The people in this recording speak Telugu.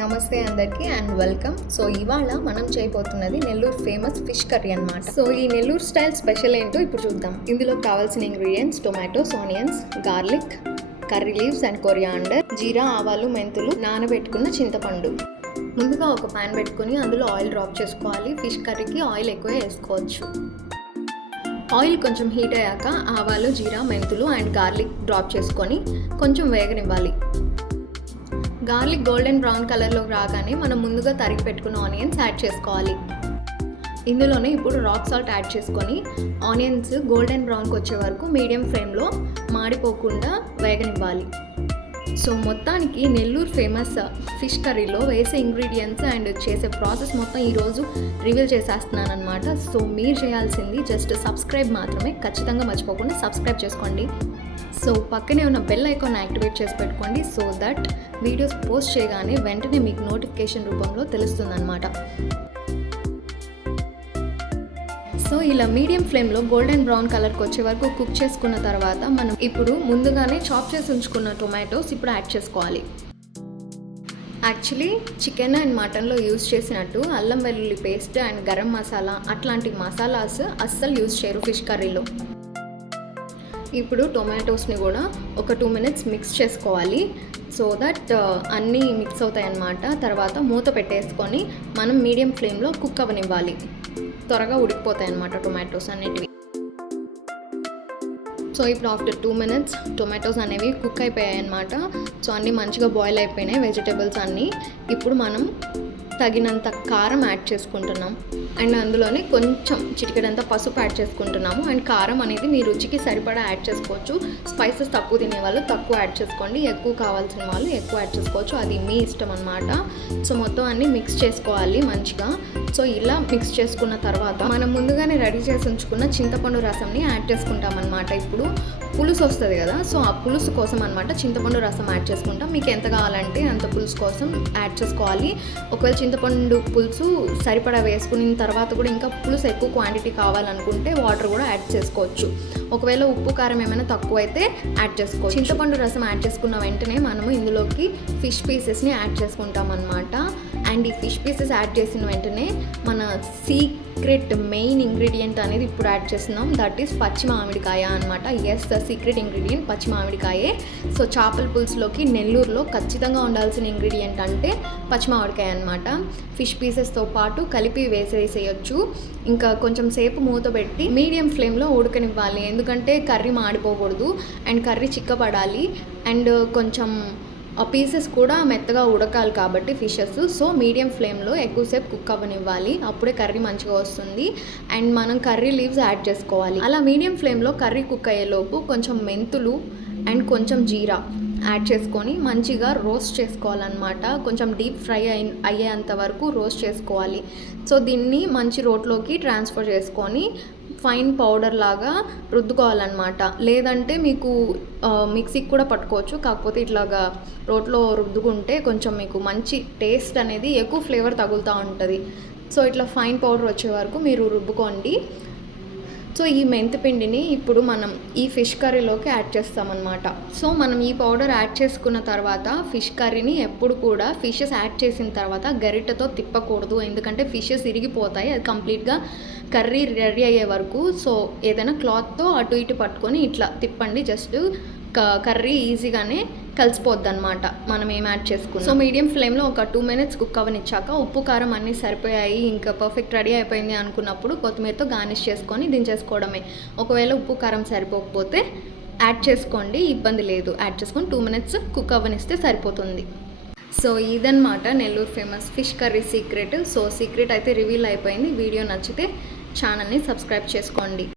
నమస్తే అందరికీ అండ్ వెల్కమ్. సో ఇవాళ మనం చేయబోతున్నది నెల్లూరు ఫేమస్ ఫిష్ కర్రీ అన్నమాట. సో ఈ నెల్లూరు స్టైల్ స్పెషల్ ఏంటో ఇప్పుడు చూద్దాం. ఇందులో కావాల్సిన ingredients tomatoes, onions, garlic, curry leaves and coriander, జీరా, ఆవాలు, మెంతులు, నానబెట్టుకున్న చింతపండు. ముందుగా ఒక ప్యాన్ పెట్టుకుని అందులో ఆయిల్ డ్రాప్ చేసుకోవాలి. ఫిష్ కర్రీకి ఆయిల్ ఎక్కువ వేసుకోవచ్చు. ఆయిల్ కొంచెం హీట్ అయ్యాక ఆవాలు, జీరా, మెంతులు అండ్ గార్లిక్ డ్రాప్ చేసుకొని కొంచెం వేగనివ్వాలి. గార్లిక్ గోల్డెన్ బ్రౌన్ కలర్లోకి రాగానే మనం ముందుగా తరిగి పెట్టుకున్న ఆనియన్స్ యాడ్ చేసుకోవాలి. ఇందులోనే ఇప్పుడు రాక్ సాల్ట్ యాడ్ చేసుకొని ఆనియన్స్ గోల్డెన్ బ్రౌన్కి వచ్చే వరకు మీడియం ఫ్లేమ్లో మాడిపోకుండా వేగనివ్వాలి. సో మొత్తానికి నెల్లూరు ఫేమస్ ఫిష్ కర్రీలో వేసే ఇంగ్రీడియంట్స్ అండ్ చేసే ప్రాసెస్ మొత్తం ఈరోజు రివీల్ చేసేస్తున్నాను అనమాట. సో మీరు చేయాల్సింది జస్ట్ సబ్స్క్రైబ్ మాత్రమే. ఖచ్చితంగా మర్చిపోకుండా సబ్స్క్రైబ్ చేసుకోండి. సో పక్కనే ఉన్న బెల్ ఐకాన్ యాక్టివేట్ చేసి పెట్టుకోండి సో దట్ వీడియోస్ పోస్ట్ చేయగానే వెంటనే మీకు నోటిఫికేషన్ రూపంలో తెలుస్తుందన్నమాట. సో ఇలా మీడియం ఫ్లేమ్లో గోల్డెన్ బ్రౌన్ కలర్కి వచ్చే వరకు కుక్ చేసుకున్న తర్వాత మనం ఇప్పుడు ముందుగానే చాప్ చేసి ఉంచుకున్న టొమాటోస్ ఇప్పుడు యాడ్ చేసుకోవాలి. యాక్చువల్లీ చికెన్ అండ్ మటన్లో యూజ్ చేసినట్టు అల్లం వెల్లుల్లి పేస్ట్ అండ్ గరం మసాలా అట్లాంటి మసాలాస్ అస్సలు యూజ్ చేయరు ఫిష్ కర్రీలో. ఇప్పుడు టొమాటోస్ని కూడా ఒక 2 minutes మిక్స్ చేసుకోవాలి సో దట్ అన్నీ మిక్స్ అవుతాయి అన్నమాట. తర్వాత మూత పెట్టేసుకొని మనం మీడియం ఫ్లేమ్లో కుక్ అవ్వనివ్వాలి. త్వరగా ఉడికిపోతాయి అన్నమాట టొమాటోస్ అనేటివి. సో ఇప్పుడు ఆఫ్టర్ 2 minutes టొమాటోస్ అనేవి కుక్ అయిపోయాయి అన్నమాట. సో అన్నీ మంచిగా బాయిల్ అయిపోయినాయి వెజిటేబుల్స్ అన్నీ. ఇప్పుడు మనం తగినంత కారం యాడ్ చేసుకుంటున్నాం అండ్ అందులోనే కొంచెం చిటికెడంత పసుపు యాడ్ చేసుకుంటున్నాము. అండ్ కారం అనేది మీ రుచికి సరిపడా యాడ్ చేసుకోవచ్చు. స్పైసెస్ తక్కువ తినే వాళ్ళు తక్కువ యాడ్ చేసుకోండి, ఎక్కువ కావాల్సిన వాళ్ళు ఎక్కువ యాడ్ చేసుకోవచ్చు, అది మీ ఇష్టం అన్నమాట. సో మొత్తం అన్నీ మిక్స్ చేసుకోవాలి మంచిగా. సో ఇలా మిక్స్ చేసుకున్న తర్వాత మనం ముందుగానే రెడీ చేసి ఉంచుకున్న చింతపండు రసంని యాడ్ చేసుకుంటాం అన్నమాట. ఇప్పుడు పులుసు వస్తుంది కదా, సో ఆ పులుసు కోసం అనమాట చింతపండు రసం యాడ్ చేసుకుంటాం. మీకు ఎంత కావాలంటే అంత పులుసు కోసం యాడ్ చేసుకోవాలి. ఒకవేళ చింతపండు పులుసు సరిపడా వేసుకున్న తర్వాత కూడా ఇంకా పులుసు ఎక్కువ క్వాంటిటీ కావాలనుకుంటే వాటర్ కూడా యాడ్ చేసుకోవచ్చు. ఒకవేళ ఉప్పు కారం ఏమైనా తక్కువ అయితే యాడ్ చేసుకోవచ్చు. చింతపండు రసం యాడ్ చేసుకున్న వెంటనే మనము ఇందులోకి ఫిష్ పీసెస్ని యాడ్ చేసుకుంటాం అన్నమాట. అండ్ ఈ ఫిష్ పీసెస్ యాడ్ చేసిన వెంటనే మన సీక్రెట్ మెయిన్ ఇంగ్రీడియంట్ అనేది ఇప్పుడు యాడ్ చేస్తున్నాం. దట్ ఈస్ పచ్చి మామిడికాయ అనమాట. ఎస్, ద సీక్రెట్ ఇంగ్రీడియంట్ పచ్చి మామిడికాయే. సో చేపల పులుసులోకి నెల్లూరులో ఖచ్చితంగా ఉండాల్సిన ఇంగ్రీడియంట్ అంటే పచ్చి మామిడికాయ అనమాట. ఫిష్ పీసెస్తో పాటు కలిపి వేసేయచ్చు. ఇంకా కొంచెం సేపు మూత పెట్టి మీడియం ఫ్లేమ్లో ఉడకనివ్వాలి. ఎందుకంటే కర్రీ మాడిపోకూడదు అండ్ కర్రీ చిక్కపడాలి అండ్ కొంచెం ఆ పీసెస్ కూడా మెత్తగా ఉడకాలి కాబట్టి ఫిషెస్. సో మీడియం ఫ్లేమ్లో ఎక్కువసేపు కుక్ అవ్వనివ్వాలి, అప్పుడే కర్రీ మంచిగా వస్తుంది. అండ్ మనం కర్రీ లీవ్స్ యాడ్ చేసుకోవాలి. అలా మీడియం ఫ్లేమ్లో కర్రీ కుక్ అయ్యేలోపు కొంచెం మెంతులు అండ్ కొంచెం జీరా యాడ్ చేసుకొని మంచిగా రోస్ట్ చేసుకోవాలన్నమాట. కొంచెం డీప్ ఫ్రై అయ్యేంత వరకు రోస్ట్ చేసుకోవాలి. సో దీన్ని మంచి రోట్లోకి ట్రాన్స్ఫర్ చేసుకొని ఫైన్ పౌడర్ లాగా రుద్దుకోవాలన్నమాట. లేదంటే మీకు మిక్సీకి కూడా పట్టుకోవచ్చు, కాకపోతే ఇట్లాగా రోట్లో రుద్దుకుంటే కొంచెం మీకు మంచి టేస్ట్ అనేది ఎక్కువ ఫ్లేవర్ తగులుతూ ఉంటుంది. సో ఇట్లా ఫైన్ పౌడర్ వచ్చే వరకు మీరు రుబ్బుకోండి. సో ఈ మెంతిపిండిని ఇప్పుడు మనం ఈ ఫిష్ కర్రీలోకి యాడ్ చేస్తామన్నమాట. సో మనం ఈ పౌడర్ యాడ్ చేసుకున్న తర్వాత ఫిష్ కర్రీని ఎప్పుడు కూడా ఫిషెస్ యాడ్ చేసిన తర్వాత గరిటెతో తిప్పకూడదు, ఎందుకంటే ఫిషెస్ ఇరిగిపోతాయి. అది కంప్లీట్గా కర్రీ రెడీ అయ్యే వరకు. సో ఏదైనా క్లాత్తో అటు ఇటు పట్టుకొని ఇట్లా తిప్పండి. జస్ట్ కర్రీ ఈజీగానే కలిసిపోద్ది అనమాట మనం ఏం యాడ్ చేసుకున్నాం. సో మీడియం ఫ్లేమ్లో ఒక 2 minutes కుక్ అవనిచ్చాక ఉప్పు కారం అన్నీ సరిపోయాయి, ఇంకా పర్ఫెక్ట్ రెడీ అయిపోయింది అనుకున్నప్పుడు కొత్తిమీరతో గార్నిష్ చేసుకొని దించేసుకోవడమే. ఒకవేళ ఉప్పు కారం సరిపోకపోతే యాడ్ చేసుకోండి, ఇబ్బంది లేదు. యాడ్ చేసుకొని 2 minutes కుక్ అవనిస్తే సరిపోతుంది. సో ఇదన్నమాట Nellore famous fish curry secret. So secret అయితే రివీల్ అయిపోయింది. వీడియో నచ్చితే ఛానల్ని సబ్స్క్రైబ్ చేసుకోండి.